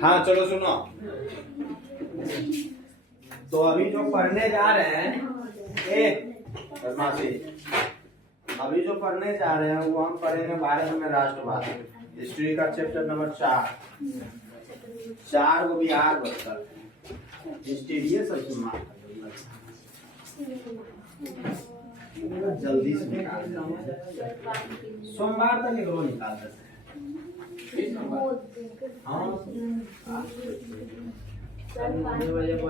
हाँ चलो सुनो। तो अभी जो पढ़ने जा रहे हैं बदमाशी, अभी जो पढ़ने जा रहे हैं वो हम पढ़ेंगे भारत में राष्ट्रवाद, हिस्ट्री का चैप्टर नंबर 4 को बिहार बस्तर हिस्ट्री ये सब सुनना जल्दी से निकाल सोमवार तक निकलो निकाल सकते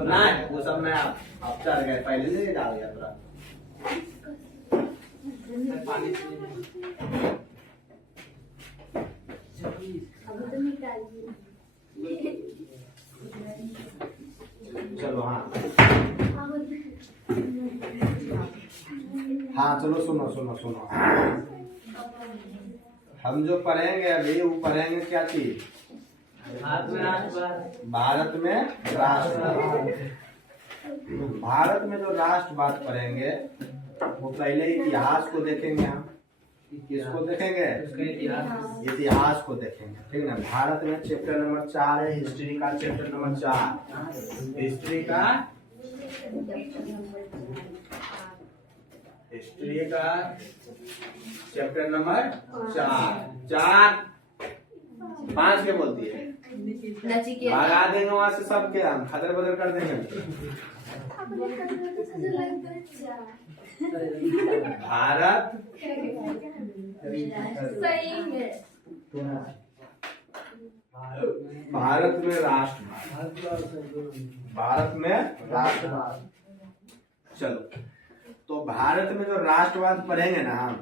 नहीं वो सब मैं आप चल गए पहले से डाल दिया पूरा पानी चलो। हाँ चलो सुनो सुनो सुनो। हम जो पढ़ेंगे अभी वो पढ़ेंगे क्या चीज? भारत में राष्ट्रवाद। भारत में जो राष्ट्रवाद पढ़ेंगे वो पहले इतिहास को देखेंगे हम। किसको देखेंगे? इतिहास को देखेंगे, ठीक ना। भारत में चैप्टर नंबर 4 है, हिस्ट्री का चैप्टर नंबर 4। हिस्ट्री का चैप्टर नंबर 4 5 के बोलती है, भगा देंगे वहां से सबके, हम खदर बदल कर देंगे। भारत में राष्ट्रवाद, भारत में राष्ट्रवाद। चलो तो भारत में जो राष्ट्रवाद पढ़ेंगे ना हम,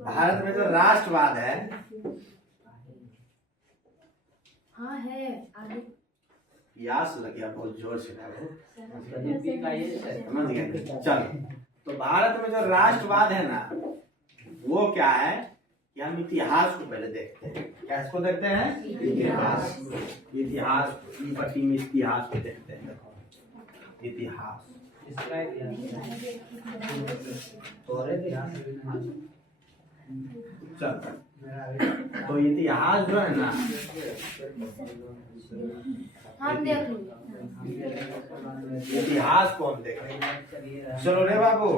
भारत में जो राष्ट्रवाद है हाँ है आगे यास लग गया बहुत जोर से समझ गए। चलो तो भारत में जो राष्ट्रवाद है ना वो क्या है कि हम इतिहास को पहले देखते हैं। क्या इसको देखते हैं? इतिहास इतिहास को देखते हैं। इतिहास चल तो इतिहास जो है ना हम देख इतिहास को हम देखेंगे। चलो रे बाबू,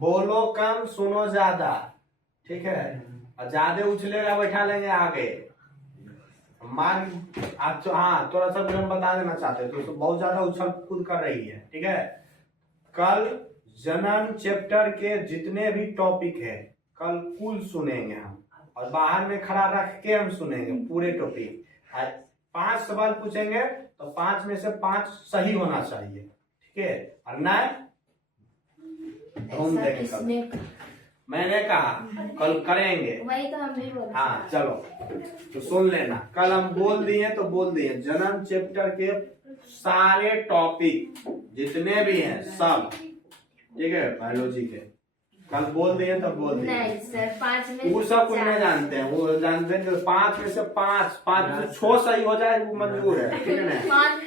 बोलो कम सुनो ज्यादा, ठीक है। और ज्यादा उछलेगा बैठा लेंगे आगे। मान आप हाँ थोड़ा सा हम बता देना चाहते हैं तो बहुत ज्यादा उछल कूद कर रही है, ठीक है। कल जनन चैप्टर के जितने भी टॉपिक है कल कुल सुनेंगे हम, और बाहर में खड़ा रख के हम सुनेंगे पूरे टॉपिक। 5 सवाल पूछेंगे तो 5 में से 5 सही होना चाहिए, ठीक है। और नहीं ढूंढ देंगे कल। मैंने कहा कल करेंगे, वही तो हम भी बोल। हाँ चलो तो सुन लेना। कल हम बोल दिए तो बोल दिए जनन चैप्टर के सारे टॉपिक जितने भी हैं सब, ठीक है, बायोलॉजी के कल बोल दिए तो बोल दिए। नहीं सर 5 में वो सब कुछ नहीं जानते हैं, वो जानते हैं 5 में से 5 में से 6 सही हो जाए वो मंजूर है, ठीक है ना। 5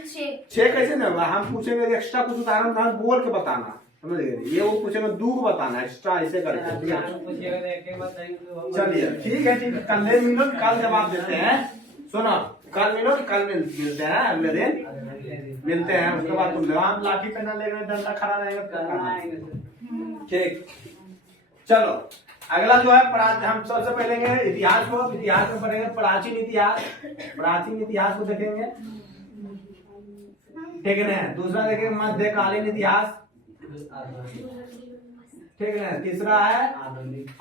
6 कैसे ना, हम पूछेंगे एक्स्ट्रा कुछ उदाहरण बोल के बताना, समझ गए। ये वो पूछेंगे 2 को बताना एक्स्ट्रा ऐसे करके, ठीक है। चलिए ठीक है कल मिलो, कल जवाब देते हैं। सुनो कल मिलो, कल मिलते हैं, अगले दिन मिलते हैं। उसके बाद तुम हम लाठी पे ना लेकर डंडा खड़ा रहेगा, ठीक। चलो अगला जो है हम सबसे पहले इतिहास को, इतिहास में पढ़ेंगे प्राचीन इतिहास, प्राचीन इतिहास को देखेंगे, ठीक है ना। दूसरा देखेंगे मध्यकालीन इतिहास, ठीक है ना। तीसरा है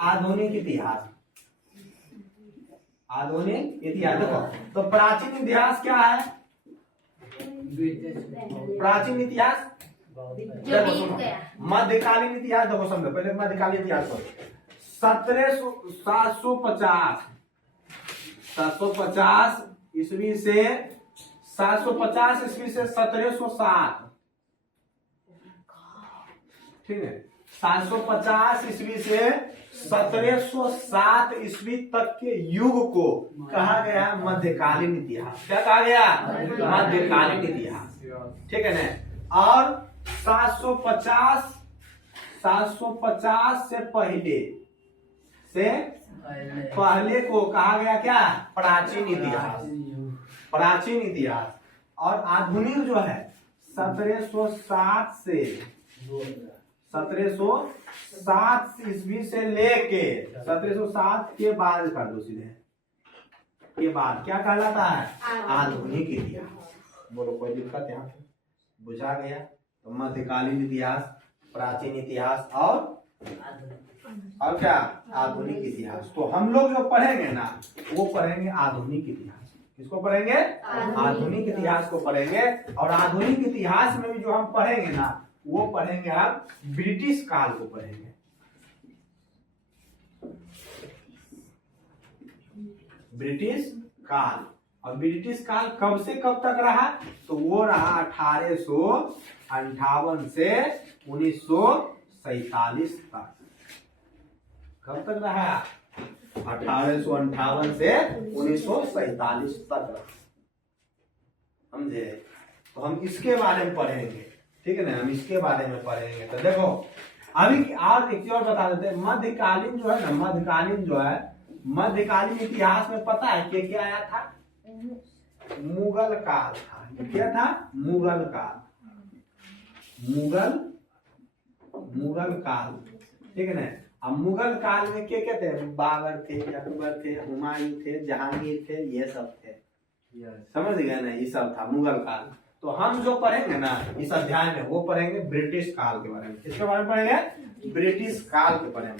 आधुनिक इतिहास, आधुनिक इतिहास। देखो तो प्राचीन इतिहास क्या है? प्राचीन इतिहास मध्यकालीन इतिहास। देखो समझो पहले मध्यकालीन इतिहास को 750 ईस्वी से 750 ईस्वी से 1760, ठीक है। 750 ईस्वी से 1707 ईस्वी तक के युग को कहा गया मध्यकालीन इतिहास। क्या कहा गया? मध्यकालीन इतिहास, ठीक है ना। और 750 से पहले से पहले को कहा गया क्या? प्राचीन इतिहास। प्राचीन इतिहास। और आधुनिक जो है 1707 से 1707 ईस्वी से लेके 1707 के बाद कर दो सीधे के बाद क्या कहलाता है? आधुनिक इतिहास। बोलो कोई दिक्कत यहाँ पे? बुझा गया? तो मध्यकालीन इतिहास, प्राचीन इतिहास और क्या? आधुनिक इतिहास। तो हम लोग जो पढ़ेंगे ना वो पढ़ेंगे आधुनिक इतिहास। किसको पढ़ेंगे? आधुनिक इतिहास को पढ़ेंगे। और आधुनिक इतिहास में भी जो हम पढ़ेंगे ना वो पढ़ेंगे आप ब्रिटिश काल को पढ़ेंगे। ब्रिटिश काल। और ब्रिटिश काल कब से कब तक रहा? तो वो रहा 1858 से 1947 तक। कब तक रहा? 1858 से 1947 तक रहा। समझे? तो हम इसके बारे में पढ़ेंगे, ठीक है ना? हम इसके बारे में पढ़ेंगे। तो देखो अभी और एक चीज और बता देते हैं। मध्यकालीन जो है ना, मध्यकालीन जो है, मध्यकालीन इतिहास में पता है कि क्या आया था? मुगल काल था। क्या था? मुगल काल। मुगल काल, ठीक है ना? अब मुगल काल में क्या क्या थे? बाबर थे, अकबर थे, हुमायूं थे, जहांगीर थे, ये सब थे। समझ गए ना? ये सब था मुगल काल। तो हम जो पढ़ेंगे ना इस अध्याय में वो पढ़ेंगे ब्रिटिश काल के बारे में। किसके बारे में पढ़ेंगे? ब्रिटिश काल के बारे में।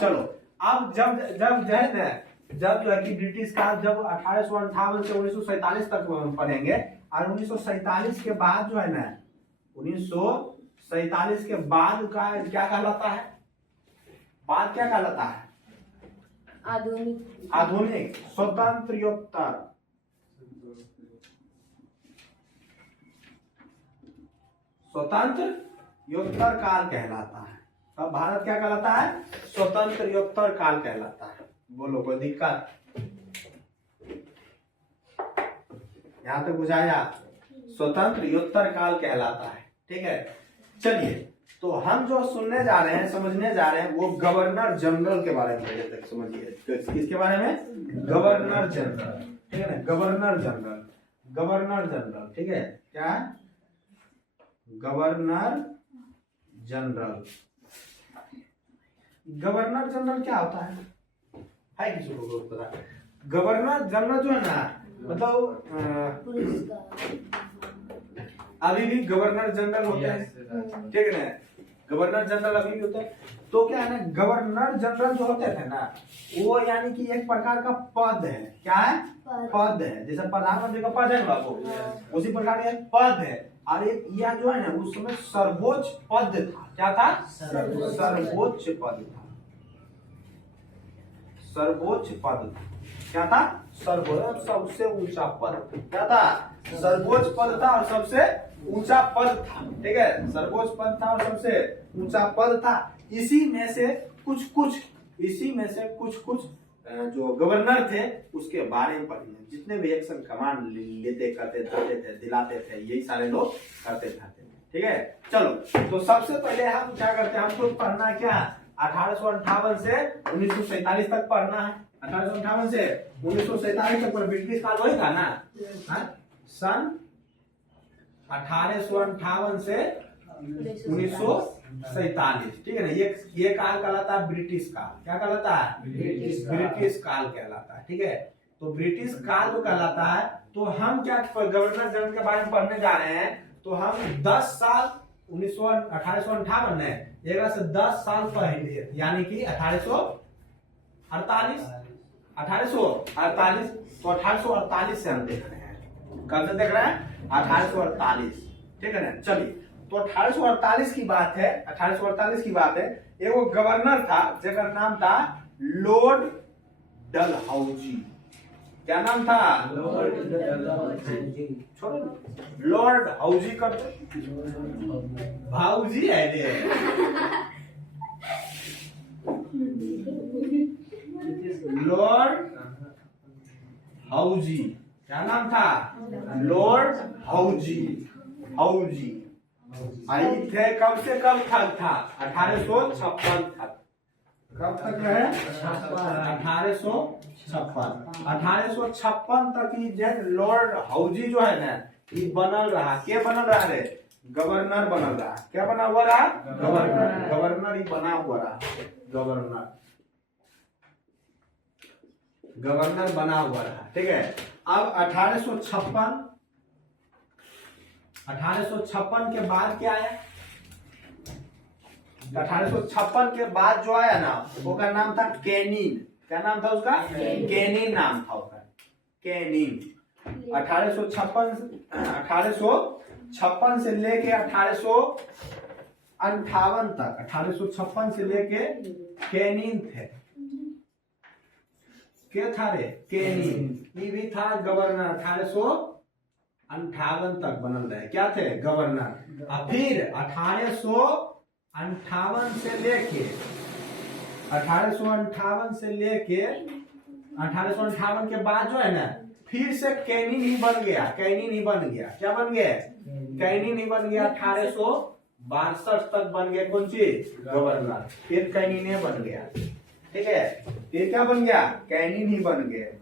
चलो अब जब जो है ना, जब जो है कि ब्रिटिश काल जब 1858 से 1947 तक हम पढ़ेंगे। और 1947 के बाद जो है ना, 1947 के बाद का क्या कहलाता है? बाद क्या कहलाता है? आधुनिक। आधुनिक स्वतंत्रोत्तर। स्वतंत्रोत्तर काल कहलाता है। अब भारत क्या कहलाता है? स्वतंत्रोत्तर काल कहलाता है। बोलो कोई दिक्कत? यहां तक बुझाया? स्वतंत्रोत्तर काल कहलाता है, ठीक है। चलिए तो हम जो सुनने जा रहे हैं, समझने जा रहे हैं वो गवर्नर जनरल के बारे में पहले तक समझिए। किसके बारे में? गवर्नर जनरल, ठीक है ना? गवर्नर जनरल, गवर्नर जनरल, ठीक है। क्या है? Governor general. गवर्नर जनरल क्या होता है किसी को पता? गवर्नर जनरल जो है ना, मतलब अभी भी गवर्नर जनरल होते हैं, ठीक है ना? गवर्नर जनरल अभी भी होते हैं। तो क्या है ना, गवर्नर जनरल जो होते थे ना वो यानी कि एक प्रकार का पद है। क्या है? पद है। जैसे प्रधानमंत्री का पद है बाबू, उसी प्रकार का पद है। और एक यह जो है ना उस समय सर्वोच्च पद था। क्या था? सर्वोच्च पद था। सर्वोच्च पद था। क्या था? सर्वोच्च, सबसे ऊंचा पद। क्या था? सर्वोच्च पद था और सबसे ऊंचा पद था, ठीक है। सर्वोच्च पद था और सबसे ऊंचा पद था। इसी में से कुछ जो गवर्नर थे उसके बारे में पढ़िए। जितने भी एक्शन कमांड लेते करते थे दिलाते थे, यही सारे लोग करते थे, ठीक है। चलो तो सबसे पहले हम क्या करते हैं, हमको पढ़ना क्या? 1858 से 1947 तक पढ़ना है। 1858 से 1947 तक ब्रिटिश काल वही था ना? सन 1858 से 1947, ठीक है ना? ये काल कहलाता है ब्रिटिश काल। क्या कहलाता है? ब्रिटिश काल कहलाता है, ठीक है। तो ब्रिटिश काल जो कहलाता है, तो हम क्या गवर्नर जनरल के बारे में पढ़ने जा रहे हैं। तो हम 10 साल 1858 में एक से 10 साल पहले यानी कि 1848 तो 1848 से हम देख रहे हैं। कब से देख रहे हैं? 1848, ठीक है ना? चलिए तो 1848 की बात है। 1848 की बात है। एक वो गवर्नर था जिसका नाम था लॉर्ड डलहौजी। क्या नाम था? छोड़ो, लॉर्ड हाउजी करते भाऊजी है ये। लॉर्ड हाउजी, क्या नाम था? Lord housie. आई थे कब से कब तक था? 1856 तक। कब तक रहे? 1856 तक ही जो लॉर्ड हाउजी जो है ना ये बनल रहा। क्या बनल रहा रे? गवर्नर बनल रहा। क्या बना हुआ रहा? गवर्नर। गवर्नर ही बना हुआ रहा। गवर्नर गवर्नर बना हुआ रहा। ठीक है। अब 1856 के बाद क्या आया? 1856 के बाद जो आया ना उसका नाम था कैनिन। क्या नाम था उसका? कैनिन नाम था उसका। कैनिन 1856 से लेके 1858 तक 1856 से लेके कैनिन थे। क्या था रे? कैनिन। ये भी था गवर्नर। 1858 तक बनल रहे। क्या थे? गवर्नर। और फिर 1858 से लेके 1858 के बाद जो है ना फिर से कैनिन ही बन गया। कैनिन ही बन गया। क्या बन गया? कैनिन ही बन गया। 1862 तक बन गया। कौन चीज? गवर्नर। फिर कैनिन ही बन गया। ठीक है। फिर क्या बन गया? कैनिन ही बन गए।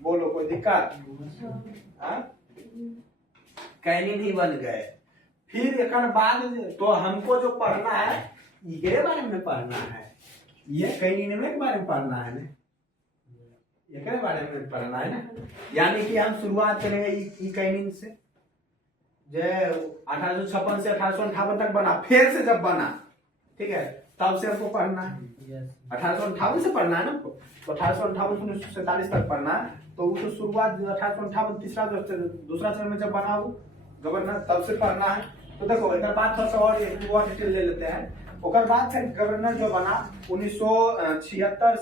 बोलो कोई दिक्कत? कैनिन ही बन गए। फिर एक बाद तो हमको जो पढ़ना है ये बारे में पढ़ना है। ये कैनिन में के बारे में पढ़ना है ना। ये के बारे में पढ़ना है ना। यानी कि हम शुरुआत करेंगे ई कैनिन से। जो 1856 से 1858 तक बना। फिर से जब बना ठीक है तब से हमको पढ़ना है। 1858 से पढ़ना है ना। तो 1858 से 1947 तक पढ़ना है। तो वो तो शुरुआत 1858 दूसरा चरण में जब बना हो गवर्नर तब से पढ़ना है। तो देखो एक बात थोड़ा सा और डिटेल ले लेते हैं। ओकर बाद से गवर्नर जो बना 1876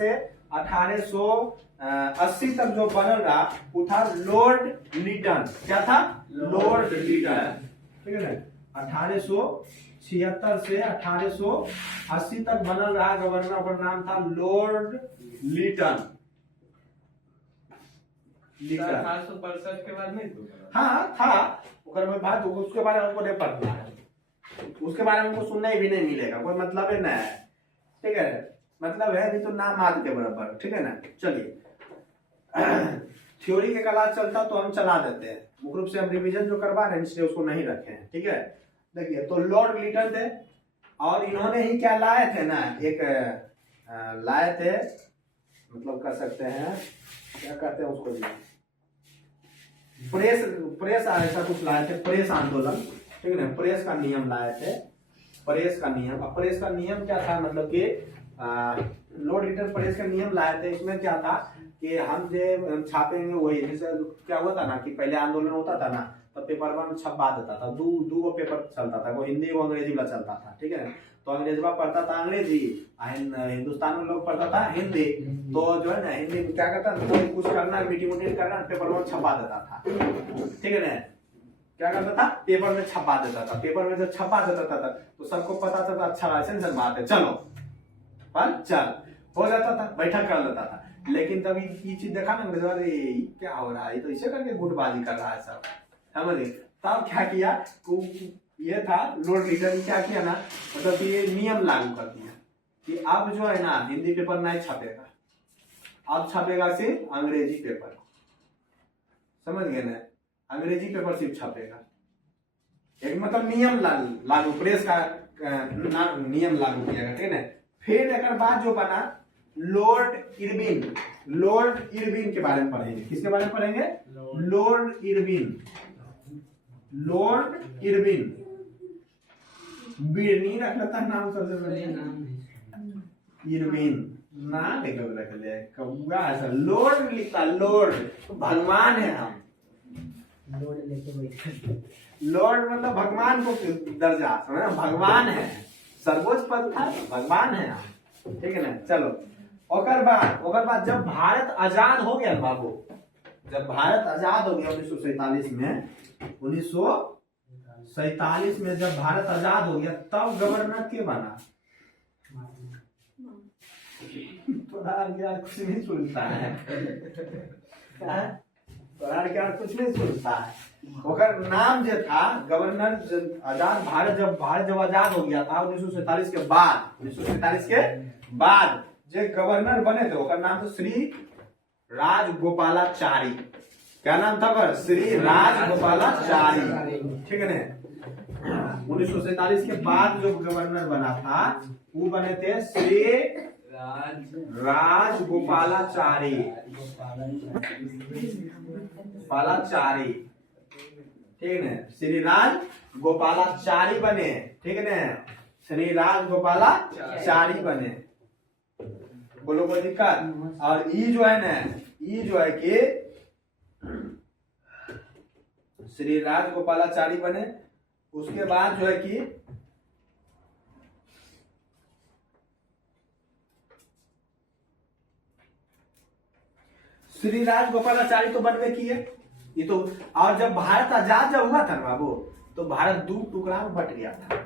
से 1880 तक जो बनल रहा वो था लॉर्ड लिटन। क्या था? लॉर्ड लिटन। ठीक है ना। 1876 से 1880 तक बनल रहा गवर्नर। ओकर नाम था लॉर्ड लिटन। 1865 के बाद नहीं? हाँ था। ओकर में बात उसके बारे में हमको नहीं पढ़ना है। उसके बारे में हमको सुनने भी नहीं मिलेगा। कोई मतलब है ना। ठीक है। मतलब है अभी तो नाम आद के बराबर। ठीक है ना। चलिए थ्योरी के क्लास चलता तो हम चला देते हैं। मुख्य रूप से हम रिवीजन जो करवा रहे हैं इसलिए उसको नहीं रखे हैं। ठीक है। देखिए तो लॉर्ड लिटन थे और इन्होंने ही क्या लाए थे ना एक लाए थे मतलब कर सकते हैं क्या कहते हैं उसको प्रेस ऐसा कुछ लाए थे। प्रेस आंदोलन। ठीक है ना। प्रेस का नियम लाए थे। प्रेस का नियम। अब प्रेस का नियम क्या था मतलब कि लॉर्ड लिटन प्रेस का नियम लाए थे। इसमें क्या था कि हम जो छापेंगे वही जैसे क्या हुआ था ना कि पहले आंदोलन होता था ना तो पेपर में छपवा देता था। दो पेपर चलता था। वो हिंदी वो अंग्रेजी वाला चलता था। ठीक है। तो अंग्रेजी पढ़ता था अंग्रेजी हिंदुस्तान में लोग पढ़ता था हिंदी। तो जो है ना हिंदी में क्या करता था कोई कुछ करना मीटिंग उटिंग करना पेपर में छपा देता था। ठीक है ना। क्या करता था? पेपर में छपा देता था। पेपर में जब छपा देता था तो सबको पता था अच्छा लाइसेंस बात है चलो पर चल हो जाता था। बैठक कर लेता था। लेकिन तब ये चीज देखा ना अरे क्या हो रहा है तो इसे करके गुटबाजी कर रहा है सब। समझे। तब क्या किया ये था लॉर्ड लिटन क्या किया ना मतलब ये नियम लागू कर दिया कि अब जो है ना हिंदी पेपर नहीं छपेगा। अब छपेगा सिर्फ अंग्रेजी पेपर। समझ गए ना। अंग्रेजी पेपर सिर्फ छपेगा। एक मतलब नियम लागू प्रेस का नियम लागू किया गया। ठीक है। फिर एक बाद जो बना लॉर्ड इरविन। लॉर्ड इरविन के बारे में पढ़ेंगे। किसके बारे में पढ़ेंगे? Lord Irwin. लॉर्ड इरविन बिरनी रख लेता है नाम सबसे पहले। इरविन नाम एक रख ले कबूगा ऐसा। लॉर्ड लिखता लॉर्ड तो भगवान है। हम लॉर्ड लेके बैठे। लॉर्ड मतलब भगवान को दर्जा समझ भगवान है। सर्वोच्च पद था भगवान है हम। ठीक है ना। चलो ओकर बाद जब भारत आजाद हो गया बाबू जब भारत आजाद हो गया 1947 में 1947 में जब भारत आजाद हो गया तब गवर्नर के बना। थोड़ा यार कुछ नहीं सुनता है। तोरा के कुछ नहीं सुनता है। ओकर नाम जो था गवर्नर आजाद भारत जब आजाद हो गया था 1947 के बाद जो गवर्नर बने थे ओकर नाम था श्री राजगोपालाचारी। क्या नाम था पर? श्री राजगोपालाचारी। ठीक है ना। 1947 के बाद जो गवर्नर बना था वो बने थे श्री राजगोपालाचारी। ठीक है ना। श्री राज गोपालाचारी बने। ठीक है ना। श्री राज गोपालाचारी बने। बोलो कोई दिक्कत? और ई जो है ना, ई जो है कि श्री राज गोपालाचारी बने। उसके बाद जो है कि श्री राज गोपालाचारी तो बनवे किए ये तो। और जब भारत आजाद जब हुआ था ना बाबू, तो भारत दो टुकड़ा में बट गया था।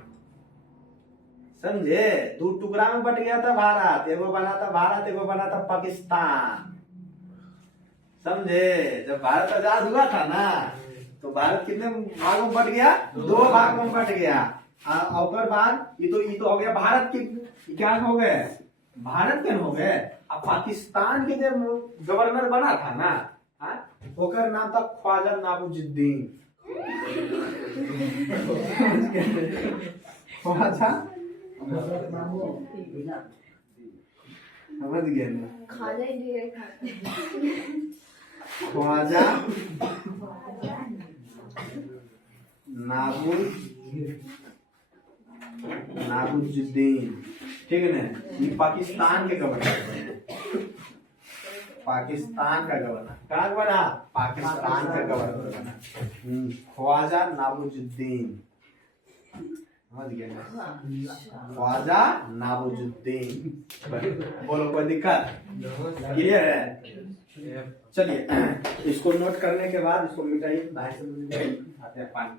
समझे? दो टुकड़ा में बट गया था भारत। एगो बना था भारत, एगो बना था पाकिस्तान। समझे? जब भारत आजाद हुआ था ना तो भारत कितने भागों में बट गया? 2 भागों में बट गया। और बाद ये तो हो गया भारत की। क्या हो गए? भारत के हो गए। अब पाकिस्तान के जब गवर्नर बना था ना, ओकर नाम था ख्वाजा नाबुजुद्दीन। ख्वाजा समझ गए ना? ख्वाजा नाबुजुद्दीन। ठीक है ना। ये पाकिस्तान के गवर्नर बने। पाकिस्तान का गवर्नर कहाँ बना? पाकिस्तान का गवर्नर बना ख्वाजा नाबुजुद्दीन। समझ गए ना? ख्वाजा नाबुजुद्दीन। बोलो कोई दिक्कत? क्लियर है? चलिए इसको नोट करने के बाद इसको मिटाइए। आते हैं पानी।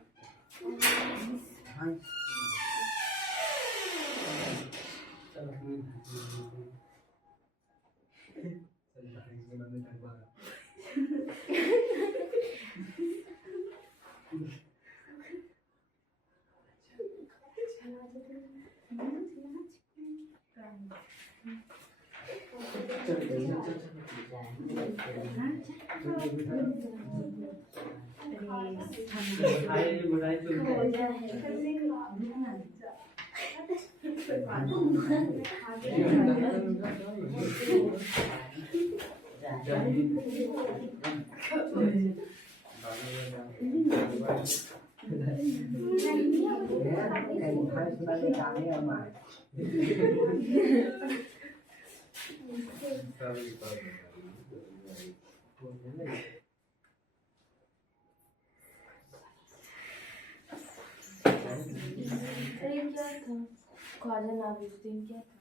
ख्वाजा नाबुजुद्दीन क्या था?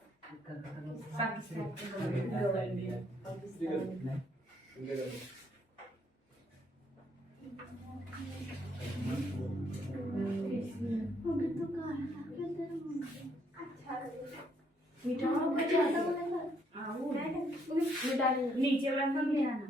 पाकिस्तान के गवर्नर। नीचे वाला फोन ले आना।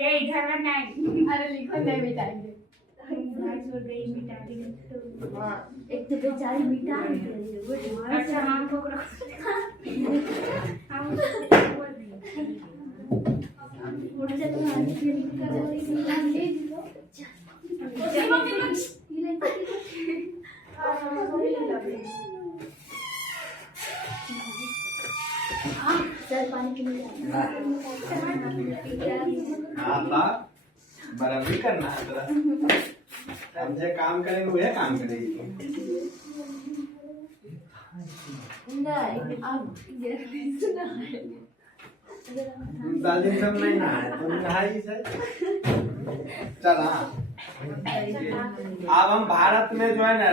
ये इधर में नहीं। अरे लिखो नहीं मिटाएंगे। एक तो बेचारी मिटा देंगे। अच्छा हम को बराबरी करना है तेरा। हम जो काम करेंगे वही काम करेगी। नहीं अब दादी सब नहीं नहाए तुम नहाई से। चल हाँ अब हम भारत में जो है ना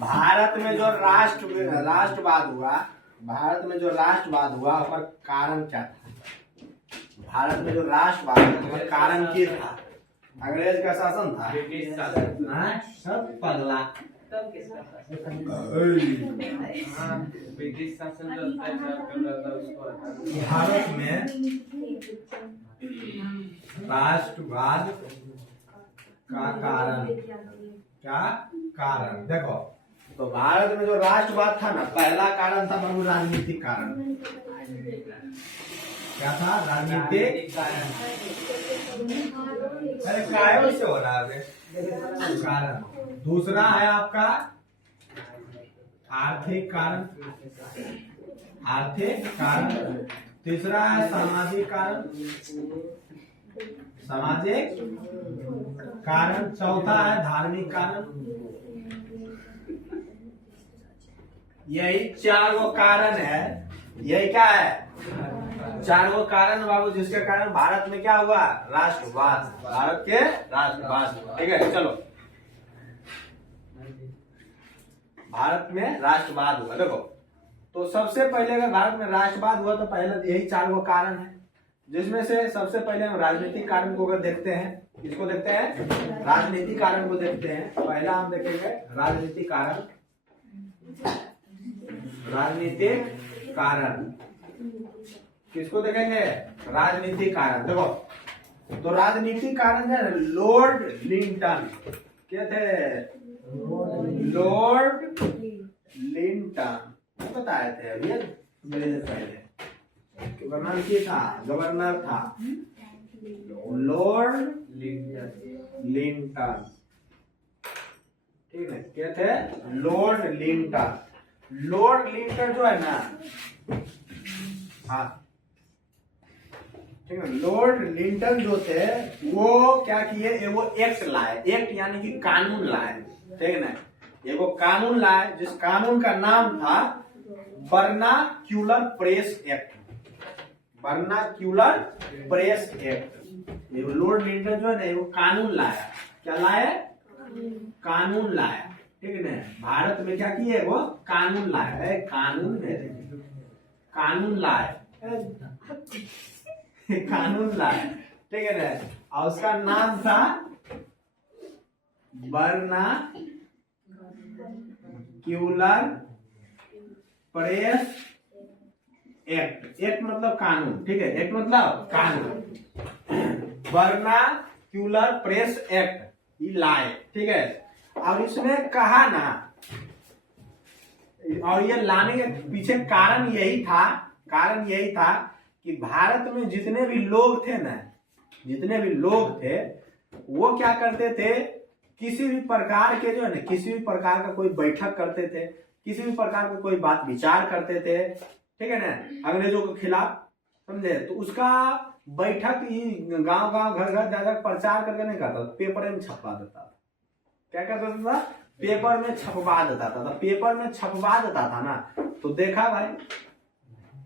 भारत में जो राष्ट्रवाद हुआ, भारत में जो राष्ट्रवाद हुआ उसका कारण क्या था? भारत में जो राष्ट्रवाद का कारण क्या था? अंग्रेज का शासन था। ब्रिटिश शासन। हाँ? सब पगला। तब किसका शासन? हाँ, ब्रिटिश शासन जो अत्याचार कर रहा था उसको हटा दो। भारत में राष्ट्रवाद का कारण क्या कारण? देखो, तो भारत में जो राष्ट्रवाद था ना, पहला कारण था बाबू राजनीतिक कारण। क्या था? राजनीतिक कारण। अरे काय से हो रहा है कारण। दूसरा है आपका आर्थिक कारण। आर्थिक कारण। तीसरा है सामाजिक कारण। सामाजिक कारण। चौथा है धार्मिक कारण। यही 4 गो कारण है। यही क्या है? 4 गो कारण बाबू, जिसके कारण भारत में क्या हुआ? राष्ट्रवाद। भारत के राष्ट्रवाद। ठीक है, चलो भारत में राष्ट्रवाद हुआ। देखो, तो सबसे पहले अगर भारत में राष्ट्रवाद हुआ तो पहले यही 4 गो कारण है, जिसमें से सबसे पहले हम राजनीतिक कारण को अगर देखते हैं, इसको देखते हैं, राजनीतिक कारण को देखते हैं। पहला हम देखेंगे राजनीतिक कारण। राजनीतिक कारण किसको देखेंगे? राजनीतिक कारण। देखो, तो राजनीतिक कारण है लॉर्ड लिंटन। क्या थे? लॉर्ड लिंटन बताए थे अभी मेरे से पहले। गवर्नर क्या था? गवर्नर था लॉर्ड लिंटन। ठीक है, क्या थे? Lord Linton. लॉर्ड लिंटन जो है ना, हाँ ठीक है, लॉर्ड लिंटन जो थे वो क्या किए? वो एक्ट लाए। एक्ट यानी कि कानून लाए। ठीक है ना, एगो कानून लाए जिस कानून का नाम था vernacular press act. Vernacular press act. ये लॉर्ड लिंटन जो है ना, वो कानून लाया। क्या लाया? कानून लाया। ठीक है ना, भारत में क्या किए? वो कानून लाया है। कानून कानून लाए कानून लाया। ठीक है ना, और उसका नाम था वर्नाक्यूलर प्रेस एक्ट। एक्ट मतलब कानून। ठीक है, एक्ट मतलब कानून। वर्नाक्यूलर प्रेस एक्ट ये लाए। ठीक है, और इसने कहा ना, और ये लाने के पीछे कारण यही था कि भारत में जितने भी लोग थे ना, जितने भी लोग थे वो क्या करते थे? किसी भी प्रकार के जो है ना, किसी भी प्रकार का कोई बैठक करते थे, किसी भी प्रकार का कोई बात विचार करते थे। ठीक है ना, अंग्रेजों के खिलाफ, समझे? तो उसका बैठक ही गांव गांव घर घर जाकर प्रचार करके नहीं करता, पेपर में छपवा देता था। क्या करता था? पेपर में छपवा देता था। तो पेपर में छपवा देता था ना, तो देखा भाई,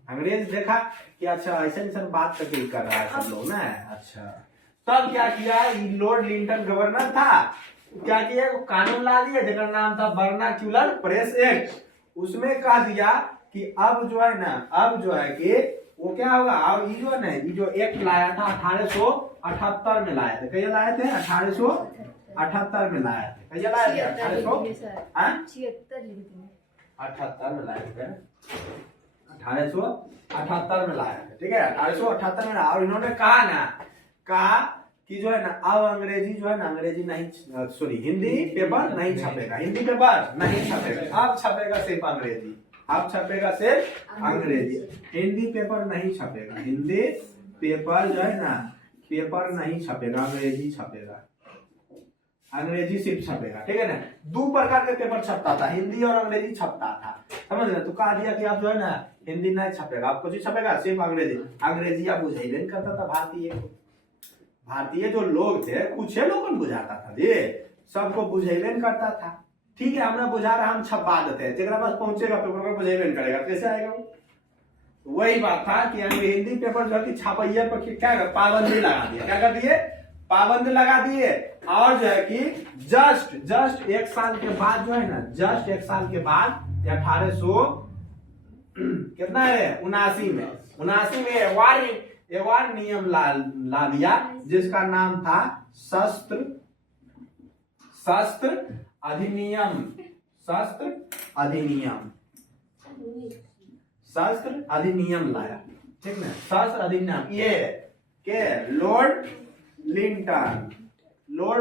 अंग्रेज देखा कि अच्छा ऐसा बात करके कर रहा है सब लोग ना। अच्छा, तब क्या किया? लॉर्ड लिंटन गवर्नर था, क्या किया? वो कानून ला दिया जिसका नाम था वर्नाक्यूलर प्रेस एक्ट। उसमें कह दिया कि अब जो है ना, अब जो है कि वो क्या होगा? अब ये जो है ना, ये जो एक्ट लाया था 1878 में लाए थे। कहीं लाए थे? 1878 में लाए थे। कहीं लाए थे? 1878 में लाए थे। 1878 में लाया है। ठीक है, 1878 में। और इन्होंने कहा कि जो है ना, अब अंग्रेजी जो है ना, अंग्रेजी नहीं, सॉरी, हिंदी पेपर नहीं छपेगा। हिंदी पेपर नहीं छपेगा, अब छपेगा सिर्फ अंग्रेजी। अब छपेगा सिर्फ अंग्रेजी, हिंदी पेपर नहीं छपेगा। हिंदी पेपर जो है ना, पेपर नहीं छपेगा, अंग्रेजी छपेगा। अंग्रेजी सिर्फ छपेगा। ठीक है ना, 2 प्रकार के पेपर छपता था, हिंदी और अंग्रेजी छपता था। समझ रहे? तो कहा दिया कि आप जो है ना, हिंदी नहीं छपेगा, आपको जी छपेगा सिर्फ अंग्रेजी। अंग्रेजी आप बुझेबे नहीं करता था भारतीय जो लोग थे, कुछ लोगों को बुझाता था जी, सबको बुझेबे नहीं करता था। ठीक है, हमने बुझा रहा, हम छपवा देते हैं, जेकरा पास पहुंचेगा पेपर में बुझेबे नहीं करेगा, कैसे आएगा? वही बात था कि हिंदी पेपर जो है कि छपैया पर क्या पाबंदी लगा दिया। क्या कर दिए? पाबंदी लगा दिए। और जो है कि जस्ट 1 साल के बाद जो है ना, जस्ट 1 साल के बाद 1800 कितना है? 79 में एक और नियम ला दिया जिसका नाम था शस्त्र अधिनियम। शस्त्र अधिनियम लाया, ठीक ना। शस्त्र अधिनियम ये के लॉर्ड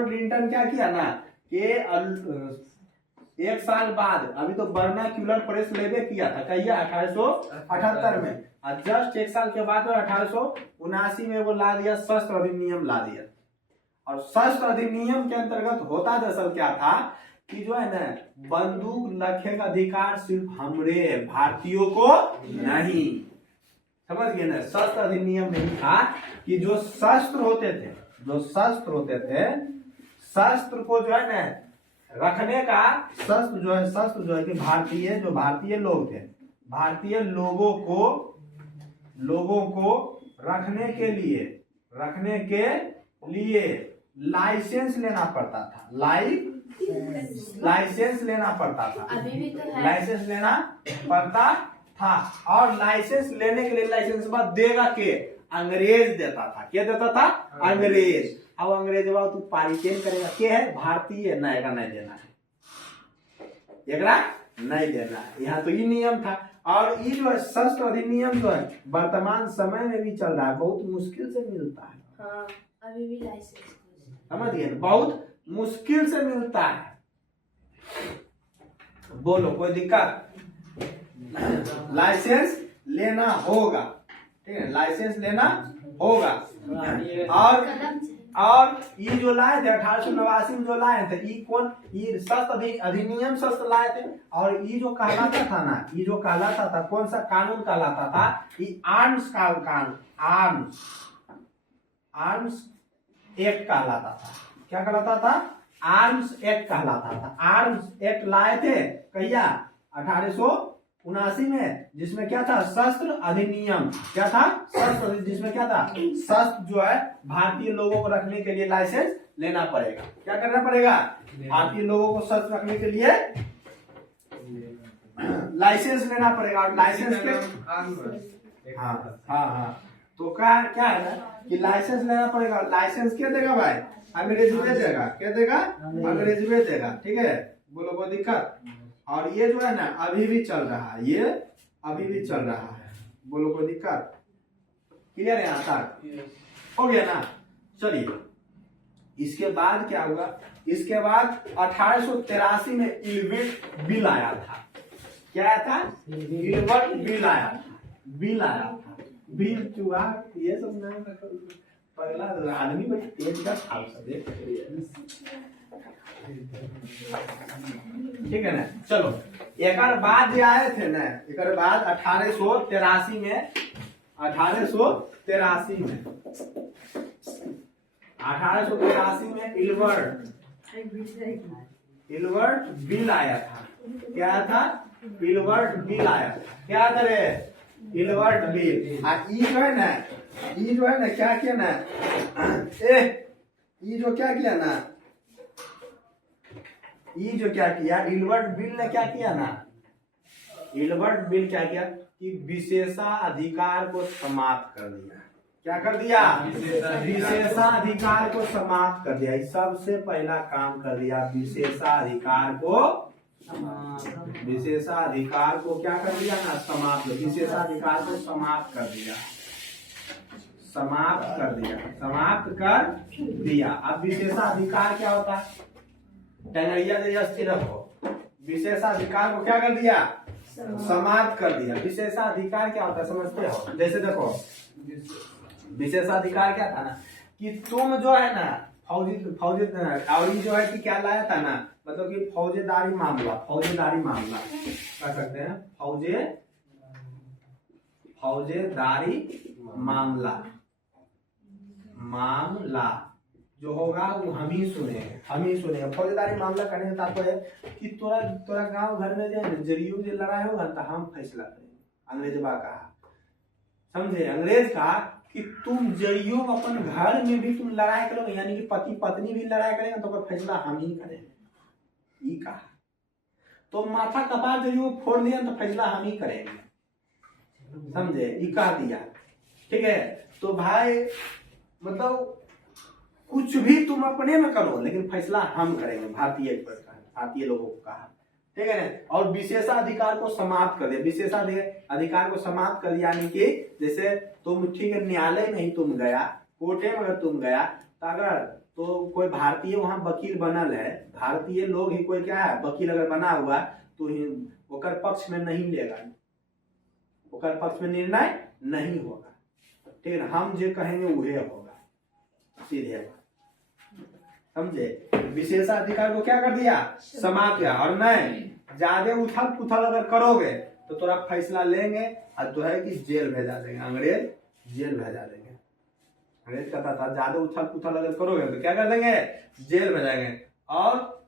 लिंटन क्या किया ना कि 1 साल बाद, अभी तो वर्नाक्यूलर प्रेस लेवे किया था कहिया 1878 में, और जस्ट 1 साल के बाद 1879 में वो ला दिया शस्त्र अधिनियम ला दिया। और शस्त्र अधिनियम के अंतर्गत होता दरअसल क्या था कि जो है ना बंदूक रखे का अधिकार सिर्फ हमरे भारतीयों को नहीं, समझ गए ना। शस्त्र अधिनियम में था कि जो शस्त्र होते थे शस्त्र को जो है ना रखने का, शस्त्र जो है कि भारतीय लोग थे, भारतीय लोगों को रखने के लिए लाइसेंस लेना पड़ता था। लाइसेंस लेना पड़ता था, लाइसेंस लेना पड़ता था। और लाइसेंस लेने के लिए लाइसेंस बाद देगा के अंग्रेज देता था। क्या देता था? अंग्रेज। अब अंग्रेज बाबू तू पारिचेन करेगा के है भारतीय, ना एक नहीं देना है, एकरा नहीं देना है। यहाँ तो ये नियम था। और ये जो है शस्त्र अधिनियम जो है वर्तमान समय में भी चल रहा है, बहुत मुश्किल से मिलता है। हाँ, अभी भी लाइसेंस समझ गए, बहुत मुश्किल से मिलता है। बोलो कोई दिक्कत? लाइसेंस लेना होगा, ठीक है, लाइसेंस लेना होगा। और ये जो लाए थे 1889 में जो लाए थे, ये शस्त्र अधिनियम शस्त्र लाए थे। और ये जो कहलाता था ना, ये जो कहलाता था, कौन सा कानून कहलाता था? ये आर्म्स का कानून, आर्म्स एक्ट कहलाता था। क्या कहलाता था? आर्म्स एक्ट कहलाता था। आर्म्स एक्ट लाए थे कहिया 1879 में, जिसमें क्या था? शस्त्र अधिनियम। क्या था? शस्त्र, जिसमें क्या था? शस्त्र जो है भारतीय लोगों को रखने के लिए लाइसेंस लेना पड़ेगा। क्या करना पड़ेगा? भारतीय लोगों को शस्त्र रखने के लिए लाइसेंस लेना पड़ेगा। और लाइसेंस के हाँ तो क्या है ना कि लाइसेंस लेना पड़ेगा। लाइसेंस क्या देगा भाई? अंग्रेज में देगा। क्या देगा? अंग्रेज में देगा, ठीक है। बोलो कोई दिक्कत? और ये जो है ना अभी भी चल रहा है, ये अभी भी चल रहा है। बोलो कोई दिक्कत? क्लियर है यहाँ तक? हो गया ना? चलिए, इसके बाद क्या हुआ? इसके बाद 1883 में इल्बर्ट बिल आया था। क्या आया था? इल्बर्ट बिल आया था। बिल चुहा ये सब ना पहला आदमी बड़ी तेज का था सब, ठीक है ना। चलो, एक बाद जो आए थे ना, एक बाद 1883 में 1883 में इल्बर्ट बिल आया था। क्या था? इल्बर्ट बिल आया था। क्या करे? Ilbert bill. ये जो है ना क्या किया ना, ये जो क्या किया ना, ये जो क्या किया इल्बर्ट बिल ने, क्या किया ना, इल्बर्ट बिल क्या किया कि विशेषाधिकार को समाप्त कर दिया। क्या कर दिया? विशेषाधिकार को समाप्त कर दिया। सबसे पहला काम कर दिया, विशेषाधिकार को क्या कर दिया ना, समाप्त। विशेषाधिकार को समाप्त कर दिया। अब विशेषाधिकार क्या होता है? टंगड़िया जैसे रखो। विशेषाधिकार को क्या कर दिया? समाप्त कर दिया। विशेषाधिकार क्या होता है समझते हो? जैसे देखो, विशेषाधिकार क्या था ना कि तुम जो है ना फौजी और ये जो है कि क्या लाया था ना, मतलब कि फौजेदारी मामला कर सकते हैं। फौजेदारी मामला जो होगा वो हम ही सुने। फौजेदारी मामला करने का तात्पर्य है कि तोरा गांव घर में जो जरियो जो लड़ाई होगा तो हम फैसला करेंगे। अंग्रेज बा कहा, समझे? अंग्रेज कहा कि तुम जरियो अपन घर में भी तुम लड़ाई करोगे, यानी कि पति पत्नी भी लड़ाई करेंगे तो फैसला हम ही करेंगे। ये कहा तो माथा कपार जरियो फोड़ दिया तो फैसला हम ही करेंगे, समझे? ये कह दिया। ठीक है। तो भाई मतलब कुछ भी तुम अपने में करो, लेकिन फैसला हम करेंगे, भारतीय लोगों को कहा, ठीक है ना। और विशेषाधिकार को समाप्त कर दिया, विशेषाधिकार को समाप्त कर दिया, यानी कि जैसे तुम ठीक है न्यायालय में ही तुम गया, कोर्टे में अगर तुम गया, तो अगर तो कोई भारतीय वहां वकील बनल है, भारतीय लोग ही कोई क्या है वकील अगर बना हुआ, तो ओकर पक्ष में नहीं लेगा, ओकर पक्ष में निर्णय नहीं होगा, ठीक है ना। हम जो कहेंगे वही होगा, सीधे बात, समझे। विशेषाधिकार को क्या कर दिया, समाप्त किया। और नहीं ज्यादा उथल पुथल अगर करोगे तो थोड़ा फैसला लेंगे और जो है कि जेल भेजा देंगे, अंग्रेज जेल भेजा देंगे। अंग्रेज कहता था ज्यादा उथल पुथल अगर करोगे तो क्या कर देंगे, जेल भेजेंगे। और